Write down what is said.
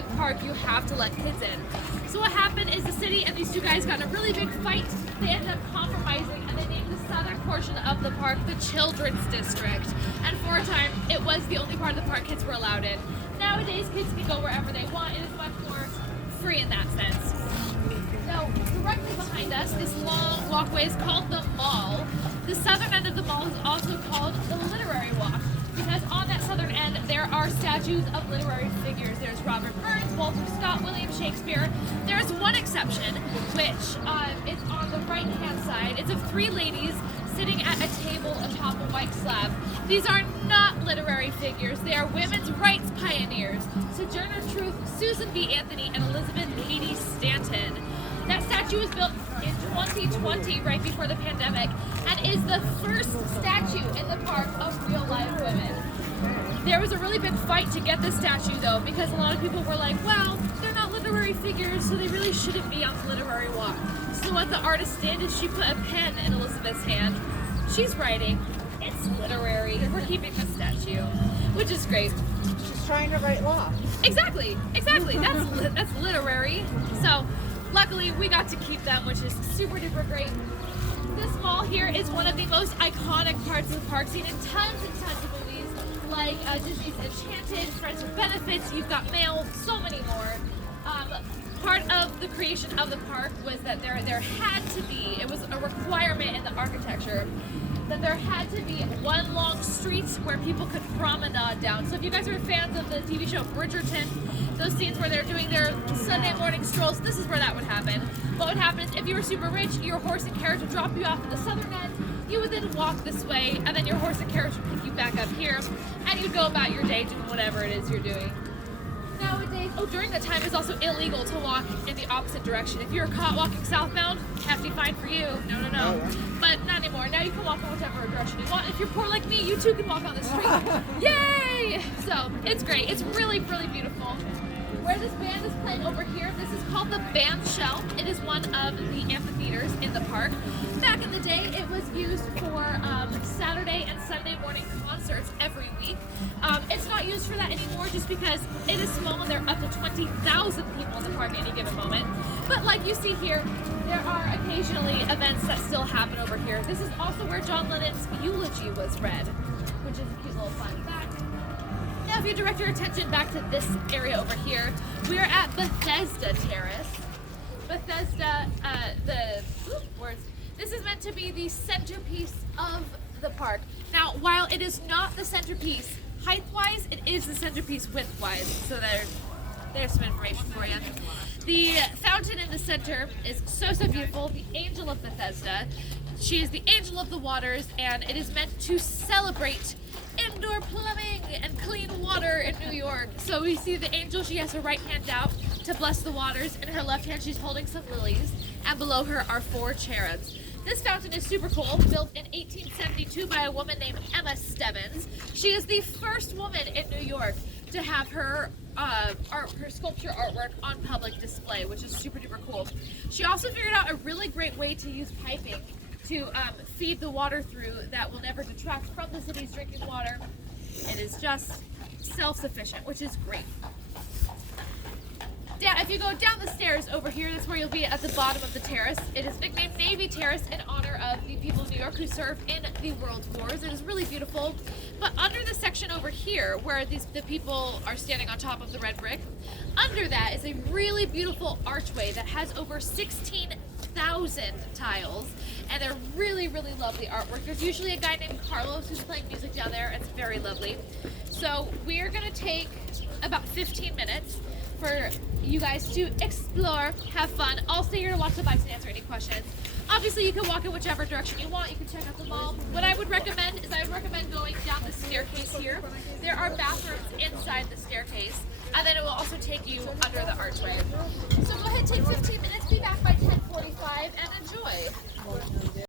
public park, you have to let kids in. So what happened is the city and these two guys got in a really big fight. They ended up compromising and they named the southern portion of the park the Children's District. And for a time, it was the only part of the park kids were allowed in. Nowadays, kids can go wherever they want. It is much more free in that sense. So directly behind us, this long walkway is called the Mall. The southern end of the mall is also called the Literary Walk, because on that southern end there are statues of literary figures. There's Robert Burns, Walter Scott, William Shakespeare. There's one exception, which is on the right-hand side. It's of three ladies sitting at a table atop a white slab. These are not literary figures. They are women's rights pioneers, Sojourner Truth, Susan B. Anthony, and Elizabeth Cady Stanton. That statue was built in 2020, right before the pandemic, and is the first statue in the park of real-life women. There was a really big fight to get this statue, though, because a lot of people were like, well, they're not literary figures, so they really shouldn't be on the literary walk. So what the artist did is she put a pen in Elizabeth's hand. She's writing. It's literary. We're keeping the statue, which is great. She's trying to write law. Exactly. That's literary. So luckily, we got to keep them, which is super duper great. This mall here is one of the most iconic parts of the park, seen in tons and tons of movies, like Disney's Enchanted, Friends with Benefits, You've Got Mail, so many more. Part of the creation of the park was that there had to be, it was a requirement in the architecture, that there had to be one long street where people could promenade down. So if you guys are fans of the TV show Bridgerton, those scenes where they're doing their Sunday morning strolls, this is where that would happen. What would happen is if you were super rich, your horse and carriage would drop you off at the southern end, you would then walk this way, and then your horse and carriage would pick you back up here, and you'd go about your day doing whatever it is you're doing. Nowadays, during the time, it's also illegal to walk in the opposite direction. If you're caught walking southbound, hefty fine for you. No. But not anymore. Now you can walk in whichever direction you want. If you're poor like me, you too can walk on the street. Yay! So it's great. It's really, really beautiful. Where this band is playing over here, this is called the Band Shell. It is one of the amphitheaters in the park. Back in the day, it was used for Saturday and Sunday morning concerts every week. It's not used for that anymore just because it is small and there are up to 20,000 people in the park at any given moment. But like you see here, there are occasionally events that still happen over here. This is also where John Lennon's eulogy was read, which is a cute little fun fact. Now, if you direct your attention back to this area over here, we are at Bethesda Terrace. Bethesda, this is meant to be the centerpiece of the park. Now, while it is not the centerpiece height-wise, it is the centerpiece width-wise. So there's some information for you. The fountain in the center is so beautiful, the Angel of Bethesda. She is the angel of the waters, and it is meant to celebrate indoor plumbing and clean water in New York. So we see the angel, she has her right hand out to bless the waters. In her left hand, she's holding some lilies, and below her are 4 cherubs. This fountain is super cool, built in 1872 by a woman named Emma Stebbins. She is the first woman in New York to have her her sculpture artwork on public display, which is super duper cool. She also figured out a really great way to use piping to feed the water through that will never detract from the city's drinking water. It is just self-sufficient, which is great. If you go down the stairs over here, that's where you'll be at the bottom of the terrace. It is nicknamed Navy Terrace in honor of the people of New York who served in the World Wars. It is really beautiful. But under the section over here, where the people are standing on top of the red brick, under that is a really beautiful archway that has over 16,000 tiles, and they're really, really lovely artwork. There's usually a guy named Carlos who's playing music down there. It's very lovely. So we're gonna take about 15 minutes for you guys to explore, have fun. I'll stay here to watch the bikes and answer any questions. Obviously, you can walk in whichever direction you want. You can check out the mall. What I would recommend is going down the staircase here. There are bathrooms inside the staircase, and then it will also take you under the archway. So go ahead, take 15 minutes, be back by 10:45, and enjoy.